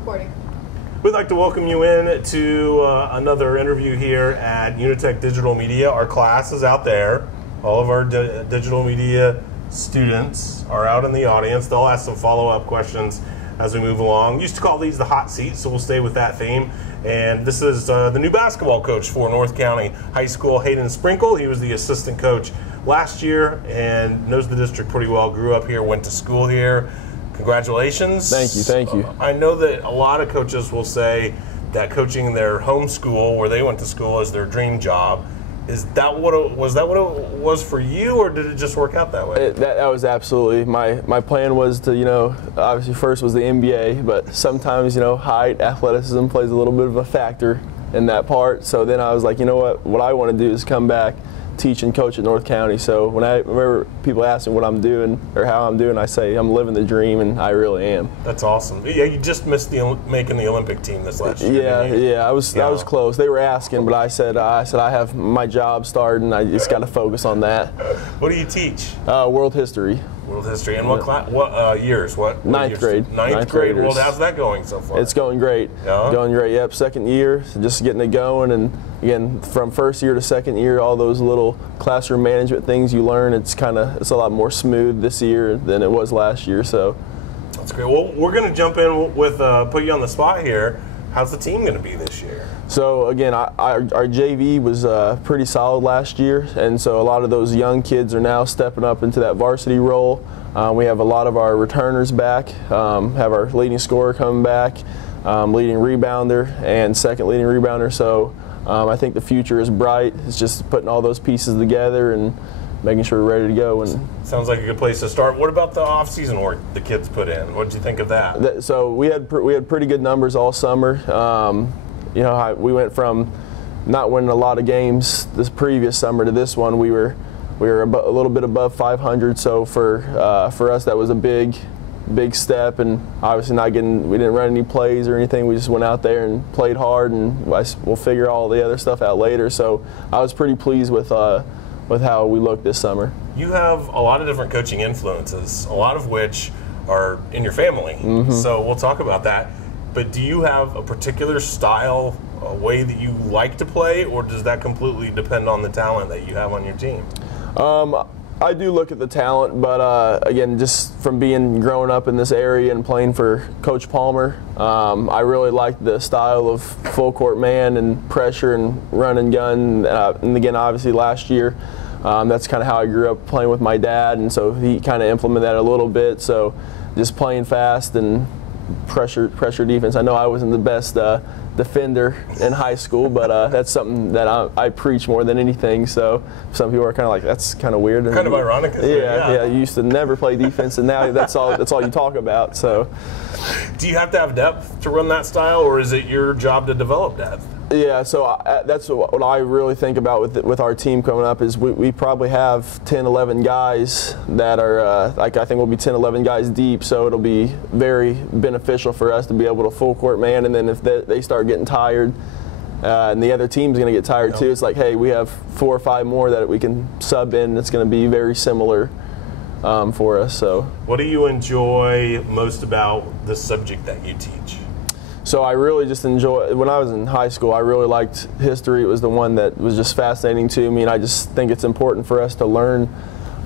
recording. We'd like to welcome you in to another interview here at UniTec Digital Media. Our class is out there. All of our digital media students are out in the audience. They'll ask some follow-up questions as we move along. We used to call these the hot seats, so we'll stay with that theme. And this is the new basketball coach for North County High School, Hayden Sprenkel. He was the assistant coach last year and knows the district pretty well. Grew up here, went to school here. Congratulations. Thank you, thank you. I know that a lot of coaches will say that coaching their home school, where they went to school, is their dream job. Was that what it was for you, or did it just work out that way? That was absolutely my plan. Was to, obviously first was the NBA, but sometimes, height, athleticism plays a little bit of a factor in that part. So then I was like, what I want to do is come back, teach and coach at North County. So whenever people ask me what I'm doing or how I'm doing, I say I'm living the dream, and I really am. That's awesome. Yeah, you just missed making the Olympic team this last year. Yeah, I was close. They were asking, but I said I have my job starting. I just got to focus on that. What do you teach? World history. World history. And what class? What years? What Ninth grade. Ninth grade. Well, how's that going so far? It's going great. Yeah? Going great. Yep. Second year, so just getting it going, and again, from first year to second year, all those little classroom management things you learn, it's a lot more smooth this year than it was last year. So that's great. Well, we're going to jump in with put you on the spot here. How's the team going to be this year? So again, our JV was pretty solid last year, and so a lot of those young kids are now stepping up into that varsity role. We have a lot of our returners back, have our leading scorer coming back, leading rebounder, and second leading rebounder. So I think the future is bright. It's just putting all those pieces together and making sure we're ready to go. And sounds like a good place to start. What about the off-season work the kids put in? What did you think of that? So we had pretty good numbers all summer. We went from not winning a lot of games this previous summer to this one. We were a little bit above 500. So for us, that was a big step. And obviously we didn't run any plays or anything. We just went out there and played hard, and we'll figure all the other stuff out later. So I was pretty pleased with how we looked this summer. You have a lot of different coaching influences, a lot of which are in your family. Mm-hmm. So we'll talk about that. But do you have a particular style, a way that you like to play, or does that completely depend on the talent that you have on your team? I do look at the talent, but again, just from growing up in this area and playing for Coach Palmer, I really like the style of full court man and pressure and run and gun. And again, obviously last year, that's kind of how I grew up playing with my dad, and so he kind of implemented that a little bit. So just playing fast and pressure defense. I know I wasn't the best defender in high school, but that's something that I preach more than anything. So some people are kind of like, that's kind of weird. Kind of ironic. Yeah. You used to never play defense, and now that's all you talk about. So, do you have to have depth to run that style, or is it your job to develop depth? Yeah, so that's what I really think about with our team coming up is we probably have 10, 11 guys that are, I think we'll be 10, 11 guys deep, so it'll be very beneficial for us to be able to full court man, and then if they start getting tired, and the other team's going to get tired too, it's like, hey, we have 4 or 5 more that we can sub in. It's going to be very similar for us. So, what do you enjoy most about the subject that you teach? So I really just enjoy, when I was in high school, I really liked history. It was the one that was just fascinating to me, and I just think it's important for us to learn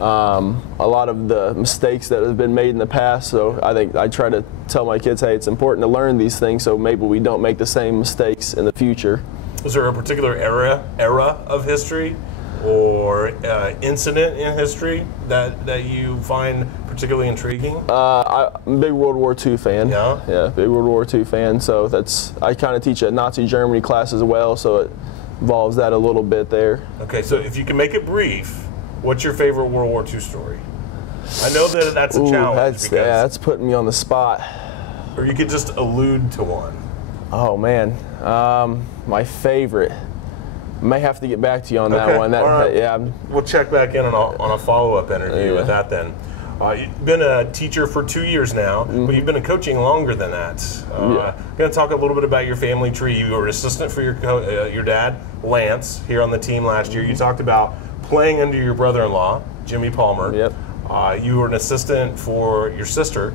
a lot of the mistakes that have been made in the past. So I think I try to tell my kids, hey, it's important to learn these things so maybe we don't make the same mistakes in the future. Was there a particular era of history or incident in history that you find particularly intriguing? I'm a big World War II fan. Yeah, big World War II fan. So I kind of teach a Nazi Germany class as well, so it involves that a little bit there. Okay, so if you can make it brief, what's your favorite World War II story? I know that's a challenge. That's putting me on the spot. Or you could just allude to one. Oh man, my favorite. May have to get back to you on that one. Yeah, we'll check back in on a follow-up interview with that then. You've been a teacher for 2 years now, but you've been coaching longer than that. I'm going to talk a little bit about your family tree. You were an assistant for your dad, Lance, here on the team last year. You talked about playing under your brother-in-law, Jimmy Palmer. Yep. You were an assistant for your sister,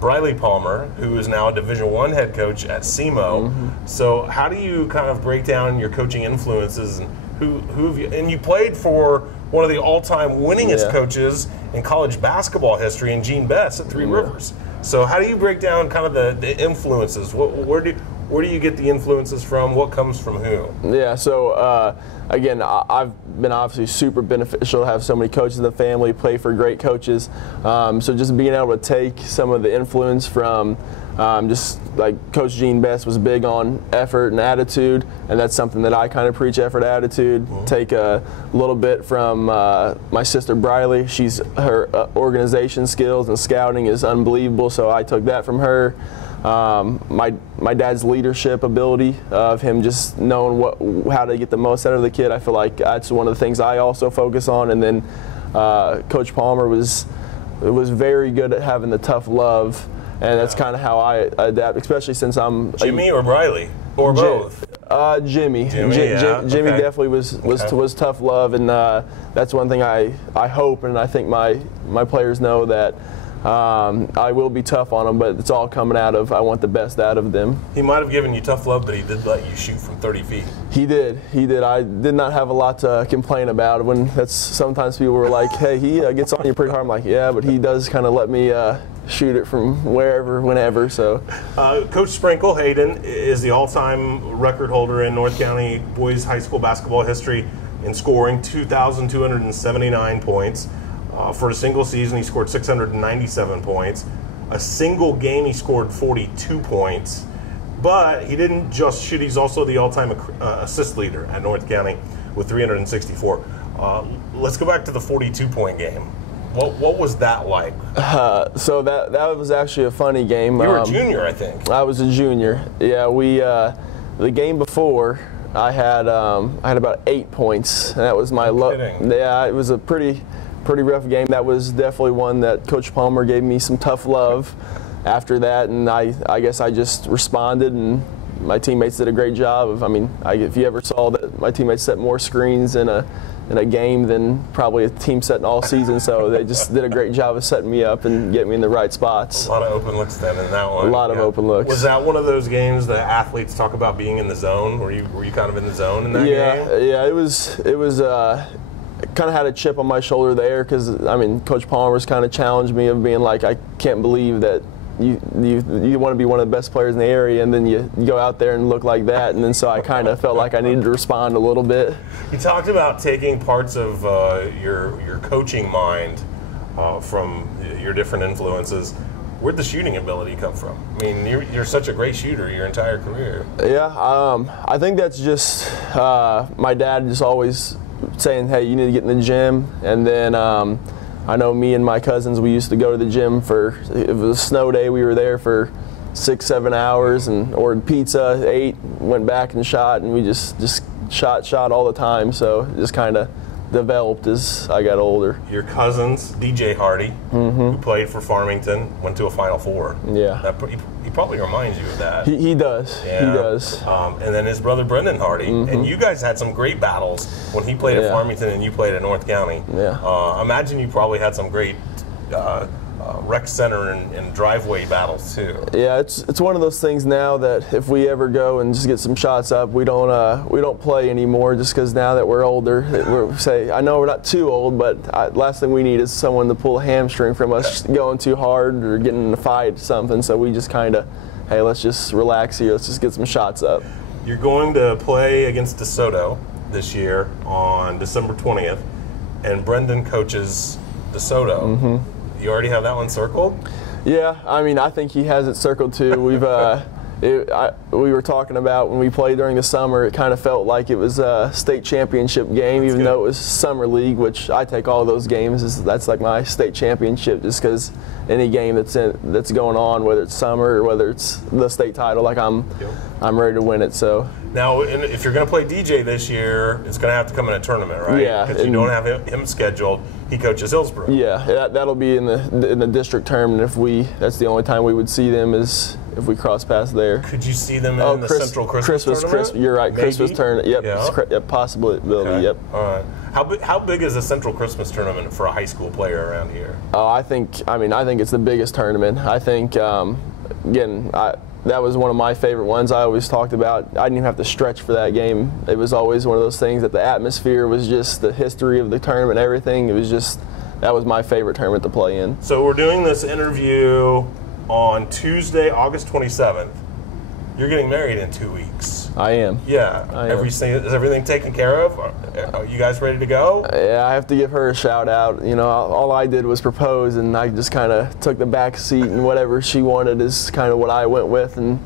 Briley Palmer, who is now a Division I head coach at SEMO. So how do you kind of break down your coaching influences, and who have you, and you played for one of the all-time winningest coaches in college basketball history, in Gene Bess at Three Rivers. So how do you break down kind of the influences? Where do you get the influences from? What comes from who? Yeah, so again, I've been obviously super beneficial to have so many coaches in the family, play for great coaches. So just being able to take some of the influence from just like Coach Gene Bess was big on effort and attitude, and that's something that I kind of preach, effort, attitude. Take a little bit from my sister Briley. Her organization skills and scouting is unbelievable, so I took that from her. My dad's leadership ability of him just knowing how to get the most out of the kid, I feel like that's one of the things I also focus on. And then Coach Palmer was very good at having the tough love, and that's kind of how I adapt, especially since I'm Jimmy or Briley or both. Jimmy yeah. Jimmy Okay. definitely was tough love, and that's one thing I hope, and I think my players know that. I will be tough on them, but it's all coming out of I want the best out of them. He might have given you tough love, but he did let you shoot from 30 feet. He did. I did not have a lot to complain about. Sometimes people were like, hey, he gets on you pretty hard. I'm like, yeah, but he does kind of let me shoot it from wherever, whenever. So, Coach Sprenkel, Hayden, is the all-time record holder in North County boys high school basketball history in scoring 2,279 points. For a single season, he scored 697 points. A single game, he scored 42 points. But he didn't just shoot. He's also the all-time assist leader at North County with 364. Let's go back to the 42-point game. What was that like? So that was actually a funny game. You were a junior, I think. I was a junior. Yeah, the game before, I had about 8 points, and that was my luck. Yeah, it was a pretty rough game. That was definitely one that Coach Palmer gave me some tough love after that, and I guess I just responded, and my teammates did a great job. If you ever saw that, my teammates set more screens in a game than probably a team setting all season, so they just did a great job of setting me up and getting me in the right spots. A lot of open looks then in that one. A lot of open looks. Was that one of those games that athletes talk about being in the zone? Were you kind of in the zone in that game? Yeah, it was kind of had a chip on my shoulder there, because Coach Palmer's kind of challenged me of being like, I can't believe that you want to be one of the best players in the area, and then you go out there and look like that, and then so I kind of felt like I needed to respond a little bit. You talked about taking parts of your coaching mind from your different influences. Where'd the shooting ability come from? You're such a great shooter your entire career. Yeah, I think that's just my dad just always saying, hey, you need to get in the gym. And then I know me and my cousins, we used to go to the gym if it was a snow day, we were there for 6-7 hours and ordered pizza, ate, went back and shot, and we just shot all the time. So it just kind of developed as I got older. Your cousins, DJ Hardy, who played for Farmington, went to a Final Four. Yeah. He probably reminds you of that. He does. Yeah. He does. And then his brother Brendan Hardy. And you guys had some great battles when he played at Farmington and you played at North County. Yeah. Imagine you probably had some great rec center and driveway battles too. Yeah, it's one of those things now that if we ever go and just get some shots up, we don't play anymore, just because now that we're older, I know we're not too old, but last thing we need is someone to pull a hamstring from us going too hard or getting in a fight or something. So we just kind of, hey, let's just relax here. Let's just get some shots up. You're going to play against DeSoto this year on December 20th, and Brendan coaches DeSoto. You already have that one circled? Yeah, I think he has it circled too. We were talking about when we played during the summer, it kind of felt like it was a state championship game, even though it was summer league, which I take all those games. That's like my state championship, just because any game that's going on, whether it's summer or whether it's the state title, like I'm ready to win it. So now, if you're going to play DJ this year, it's going to have to come in a tournament, right? Yeah, because you don't have him scheduled. he coaches Hillsborough. Yeah, that'll be in the district tournament. That's the only time we would see them is if we cross paths there. Could you see them in the Central Christmas tournament? You're right, Maybe? Christmas tournament. Yep, Yeah. possibility. Okay. Yep. All right. How big is a Central Christmas tournament for a high school player around here? I think it's the biggest tournament. I think again, that was one of my favorite ones. I always talked about. I didn't even have to stretch for that game. It was always one of those things that the atmosphere was just the history of the tournament, everything. It was just that was my favorite tournament to play in. So we're doing this interview on Tuesday, August 27th. You're getting married in 2 weeks. I am. Yeah. Is everything taken care of? Are you guys ready to go? Yeah, I have to give her a shout out. You know, all I did was propose, and I just kind of took the back seat, and whatever she wanted is kind of what I went with. And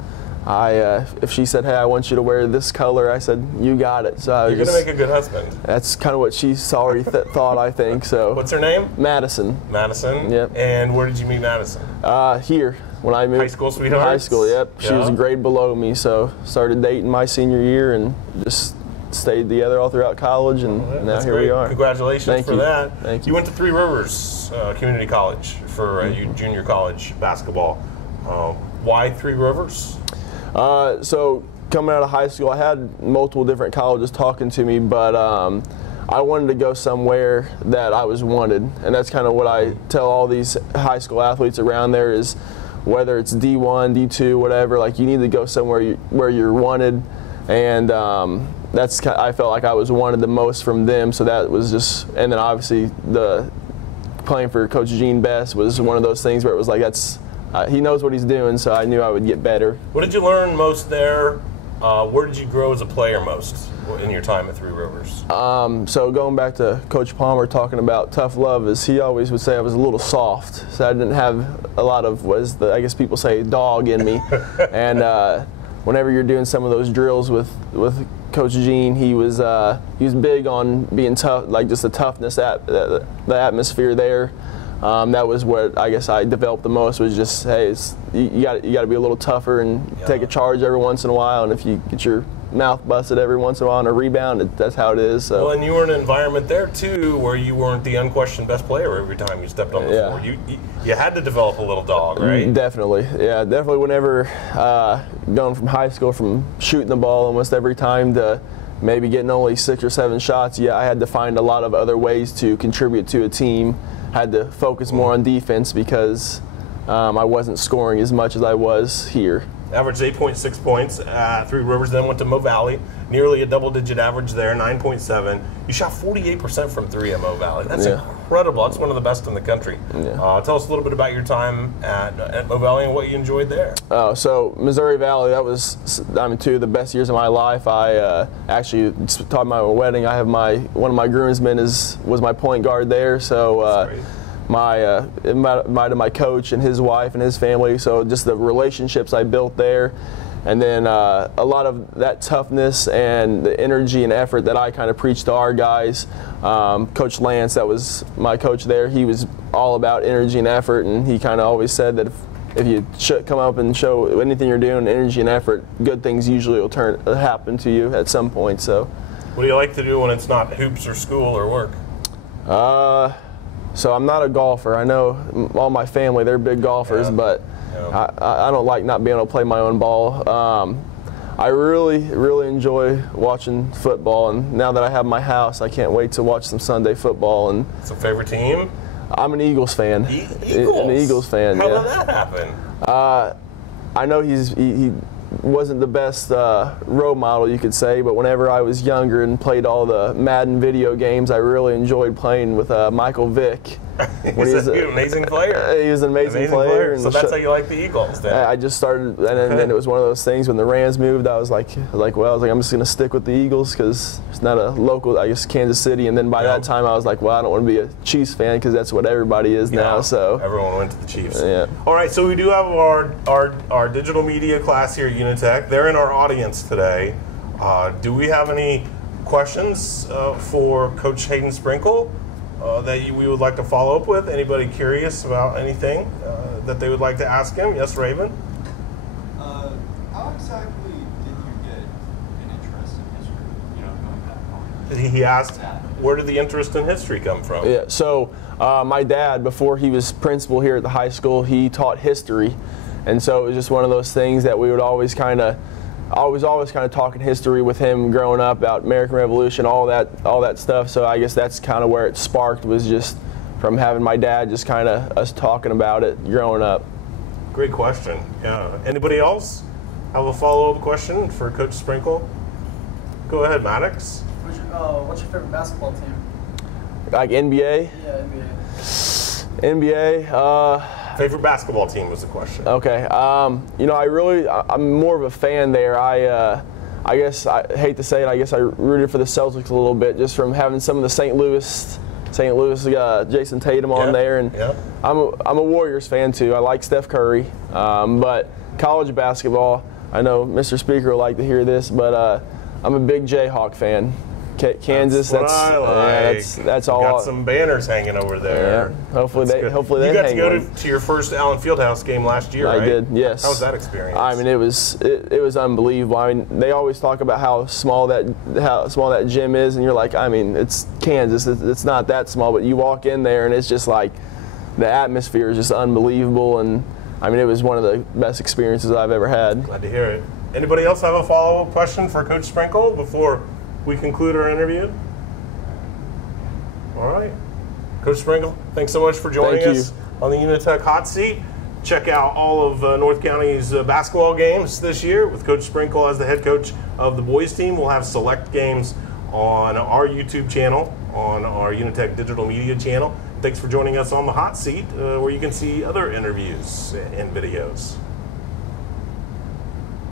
if she said, "Hey, I want you to wear this color," I said, "You got it." So you're gonna make a good husband. That's kind of what she's already thought, I think. So. What's her name? Madison. Madison. Yep. And where did you meet Madison? Here. When I moved. High school sweethearts? High school, yep. Yeah. She was a grade below me, so started dating my senior year and just stayed together all throughout college, and now here we are. Congratulations for that. Thank you. You went to Three Rivers Community College for junior college basketball. Why Three Rivers? So coming out of high school, I had multiple different colleges talking to me, but I wanted to go somewhere that I was wanted, and that's kind of what I tell all these high school athletes around there is, whether it's D1, D2, whatever, like you need to go somewhere where you're wanted, and I felt like I was wanted the most from them. So that was just, and then obviously the playing for Coach Gene Best was one of those things where it was like he knows what he's doing, so I knew I would get better. What did you learn most there? Where did you grow as a player most in your time at Three Rivers? So going back to Coach Palmer talking about tough love, is he always would say I was a little soft, so I didn't have a lot of I guess people say dog in me, and whenever you're doing some of those drills with Coach Gene, he was big on being tough, like just the toughness, the atmosphere there. That was what I guess I developed the most, was just, hey, you got to be a little tougher and take a charge every once in a while, and if you get your mouth busted every once in a while on a rebound, that's how it is. So. Well, and you were in an environment there too where you weren't the unquestioned best player every time you stepped on the floor. You had to develop a little dog, right? Definitely, yeah, definitely. Whenever going from high school, from shooting the ball almost every time to maybe getting only 6 or 7 shots, I had to find a lot of other ways to contribute to a team. Had to focus more on defense because I wasn't scoring as much as I was here. Averaged 8.6 points at Three Rivers, then went to Mo Valley, nearly a double-digit average there, 9.7. You shot 48% from three at Mo Valley. That's incredible. That's one of the best in the country. Yeah. Tell us a little bit about your time at Mo Valley and what you enjoyed there. So Missouri Valley, that was 2 of the best years of my life. I actually talking about my wedding. I have one of my groomsmen was my point guard there. So. My coach and his wife and his family, so just the relationships I built there, and then a lot of that toughness and the energy and effort that I kind of preached to our guys. Coach Lance, that was my coach there, he was all about energy and effort, and he kind of always said that if you come up and show anything you're doing, energy and effort, good things usually will happen to you at some point. So, what do you like to do when it's not hoops or school or work? So I'm not a golfer. I know all my family, they're big golfers, but I don't like not being able to play my own ball. I really enjoy watching football, and now that I have my house, I can't wait to watch some Sunday football. And it's a favorite team? I'm an Eagles fan. Eagles? An Eagles fan, How did that happen? I know he wasn't the best role model, you could say, but whenever I was younger and played all the Madden video games, I really enjoyed playing with Michael Vick. He's an amazing player. He was an amazing player. So that's how you like the Eagles then? I just started, and then it was one of those things when the Rams moved, I was like, I'm just going to stick with the Eagles because it's not a local, I guess, Kansas City. And then by that time, I was like, well, I don't want to be a Chiefs fan because that's what everybody is now. So everyone went to the Chiefs. Yeah. All right, so we do have our digital media class here at UniTec. They're in our audience today. Do we have any questions for Coach Hayden Sprenkel that we would like to follow up with? Anybody curious about anything that they would like to ask him? Yes, Raven? How exactly did you get an interest in history, going back home? He asked? where did the interest in history come from? Yeah, so my dad, before he was principal here at the high school, he taught history, and so it was just one of those things that we would always kind of, always kind of talking history with him growing up about American Revolution, all that stuff. So I guess that's kind of where it sparked, was just from having my dad, just kind of us talking about it growing up. Great question. Yeah. Anybody else have a follow-up question for Coach Sprenkel? Go ahead, Maddox. What's your favorite basketball team? Like NBA? Yeah, NBA. NBA. Favorite basketball team was the question. Okay. You know, I'm more of a fan there. I guess I hate to say it. I guess I rooted for the Celtics a little bit, just from having some of the St. Louis Jason Tatum on there, and I'm a Warriors fan too. I like Steph Curry, but college basketball, I know Mr. Speaker will like to hear this, but I'm a big Jayhawk fan. Kansas, that's all. Got some banners hanging over there. Yeah. Hopefully they You got to go to your first Allen Fieldhouse game last year, right? I did, yes. How was that experience? I mean, it was unbelievable. I mean, they always talk about how small that gym is, and you're like, I mean, it's Kansas. It's not that small, but you walk in there, and it's just like the atmosphere is just unbelievable, and I mean, it was one of the best experiences I've ever had. Glad to hear it. Anybody else have a follow-up question for Coach Sprenkel before we conclude our interview? All right. Coach Sprenkel, thanks so much for joining us on the UniTec Hot Seat. Check out all of North County's basketball games this year with Coach Sprenkel as the head coach of the boys team. We'll have select games on our YouTube channel, on our UniTec Digital Media channel. Thanks for joining us on the Hot Seat, where you can see other interviews and videos.